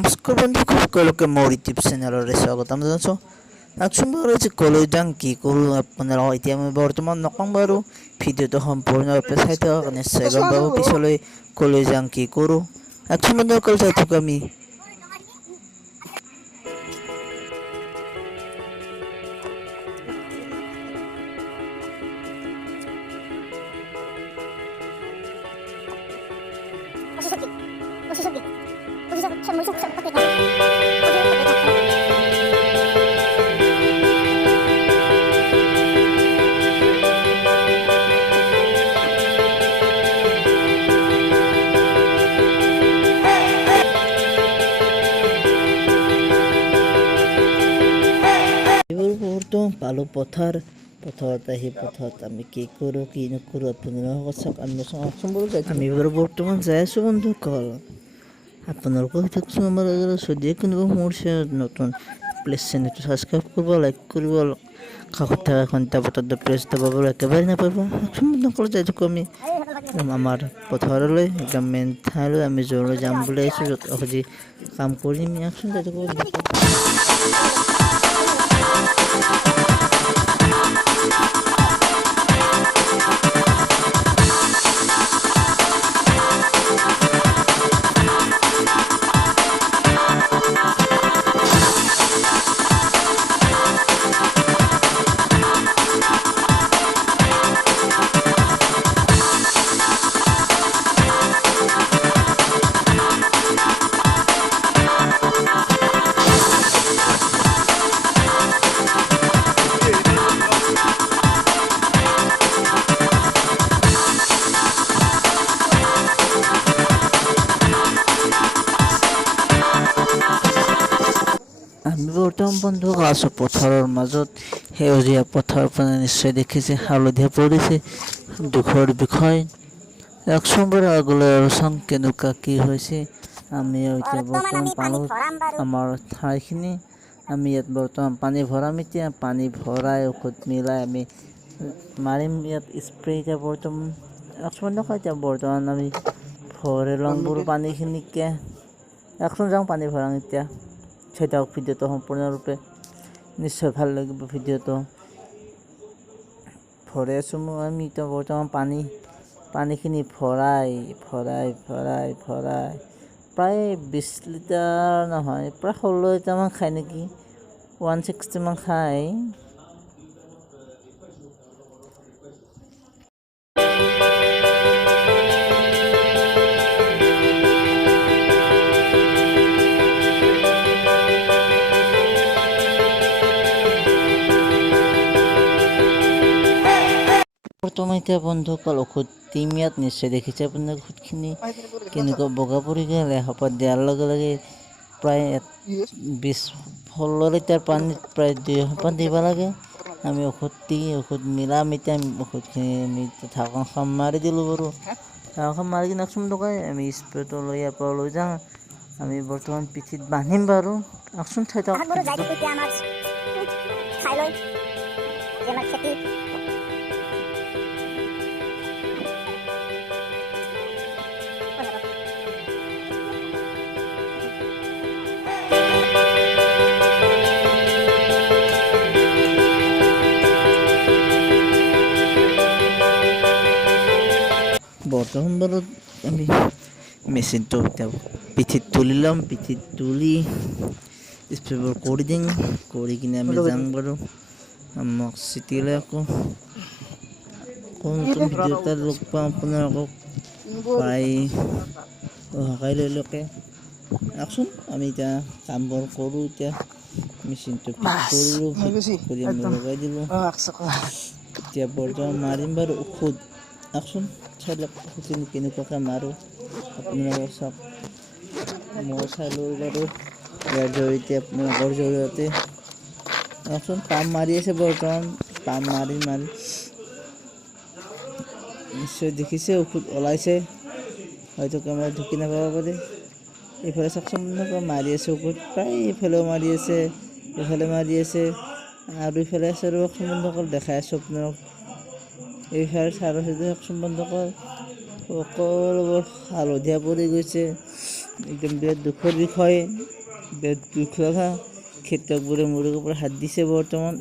নমস্কাৰ বন্ধু, সকলোকে মোৰ ইউটিউব চেনেললৈ স্বাগতম জনাইছোঁ। আচোন বাৰু আজি কলৈ যাম, কি কৰোঁ আপোনালোকক এতিয়া মই বৰ্তমান নকওঁ বাৰু। ভিডিঅ'টো সম্পূৰ্ণৰূপে চাই থাকক, নিশ্চয় গম পাব পিছলৈ কলৈ যাম, কি কৰোঁ। আচোন বন্ধু অকল চাই থাকক আমি। এইবোৰ পালোঁ পথাৰত আহি পথাৰত আমি কি কৰোঁ কি নকৰোঁ আপোনালোকক চাওক। আমি বাৰু বৰ্তমান যাই আছোঁ বন্ধুসকল। আপোনালোকক থাকচোন আমাৰ যদি কোনোবা মোৰ চেনেলত নতুন প্লিজ চেনেলটো ছাবস্ক্ৰাইব কৰিব, লাইক কৰিব, কাষত থকা ঘণ্টা বটনটো প্ৰেছ দবাবলৈ একেবাৰে নাপাব। বন্ধুসকল যাই থাকোঁ আমি আমাৰ পথাৰলৈ, একদম মেইন ঠাইলৈ আমি য'লৈ যাম বুলি আহিছোঁ, য'ত আজি কাম কৰিম। একচোন যাই থাকোঁ। আমি বৰ্তমান বন্ধু আছোঁ পথাৰৰ মাজত। সেউজীয়া পথাৰ পৰা নিশ্চয় দেখিছে, হালধীয়া পৰিছে, দুখৰ বিষয়। একচোন বাৰু আগলৈ আৰু চাম কেনেকুৱা কি হৈছে। আমি এতিয়া বৰ্তমান পালোঁ আমাৰ ঠাইখিনি। আমি ইয়াত বৰ্তমান পানী ভৰাম। এতিয়া পানী ভৰাই ঔষধ মিলাই আমি মাৰিম ইয়াত স্প্ৰে। এতিয়া বৰ্তমান একচোন দেখা, এতিয়া বৰ্তমান আমি ভৰাই লওঁ বোলো পানীখিনিকে। একচোন যাওঁ পানী ভৰাং এতিয়া। চাই থাকক ভিডিঅ'টো সম্পূৰ্ণৰূপে, নিশ্চয় ভাল লাগিব ভিডিঅ'টো। ভৰাই আছোঁ আমি এতিয়া বৰ্তমান পানীখিনি ভৰাই প্ৰায় 20 লিটাৰ নহয়, প্ৰায় 16 লিটাৰমান খায় নেকি, 160 মান খায়। বৰ্তমান এতিয়া বন্ধুসকল ঔষধ দিম ইয়াত। নিশ্চয় দেখিছে আপোনাৰ ঔষধখিনি কেনেকুৱা বগা পৰি গ'ল। এসোপা দিয়াৰ লগে লগে প্ৰায় 16 লিটাৰ পানীত প্ৰায় 2 সোপা দিব লাগে। আমি ঔষধ মিলাম এতিয়া। ঔষধখিনি আমি ঢাকনখন মাৰি দিলোঁ বাৰু। ঢাকনখন মাৰি কিনে একচোন টকাই আমি স্প্ৰেটো ইয়াৰ পৰা লৈ যাওঁ। আমি বৰ্তমান পিঠিত বান্ধিম বাৰু। একচোন চাই থাকক। বৰ্তমান বাৰু আমি মেচিনটো এতিয়া পিঠিত তুলি ল'ম। পিঠিত তুলি স্প্ৰেবোৰ কৰি দিম। কৰি কিনে আমি যাম বাৰু। আমাক চিটিলৈ আকৌ নতুন ভিডিঅ' এটা লগ পাওঁ আপোনালোকক পাই কাইলৈকে। একচোন আমি এতিয়া কামবোৰ কৰোঁ। এতিয়া মেচিনটো ফিট কৰিলোঁ, ফিট কৰি আমি লগাই দিলোঁ। এতিয়া বৰ্তমান মাৰিম বাৰু ঔষধ। একচোন চাই লওক ঔষধখিনি কেনেকুৱাকৈ মাৰোঁ আপোনালোকক চাওক। মই চাই লওঁ বাৰু ইয়াৰ জৰিয়তে, আপোনালোকৰ জৰিয়তে। একচোন পাম্প মাৰি আছে বৰ্তমান। পাম্প মাৰি নিশ্চয় দেখিছে ঔষধ ওলাইছে, হয়তো কেমেৰাত ঢুকি নাপাব পাৰে। এইফালে চাওকচোন মাৰি আছে ঔষধ, প্ৰায় এইফালেও মাৰি আছে, এইফালে মাৰি আছে, আৰু এইফালে আছে আৰু বন্ধুসকল দেখাই আছোঁ আপোনালোক। এইফালে চাইডৰ চাইডে চাওকচোন বন্ধুসকল, সকলোবোৰ হালধীয়া পৰি গৈছে। একদম বিৰাট দুখৰ বিষয়, বিৰাট দুখ লগা। খেতিয়কবোৰে মূৰৰ ওপৰত হাত দিছে বৰ্তমান।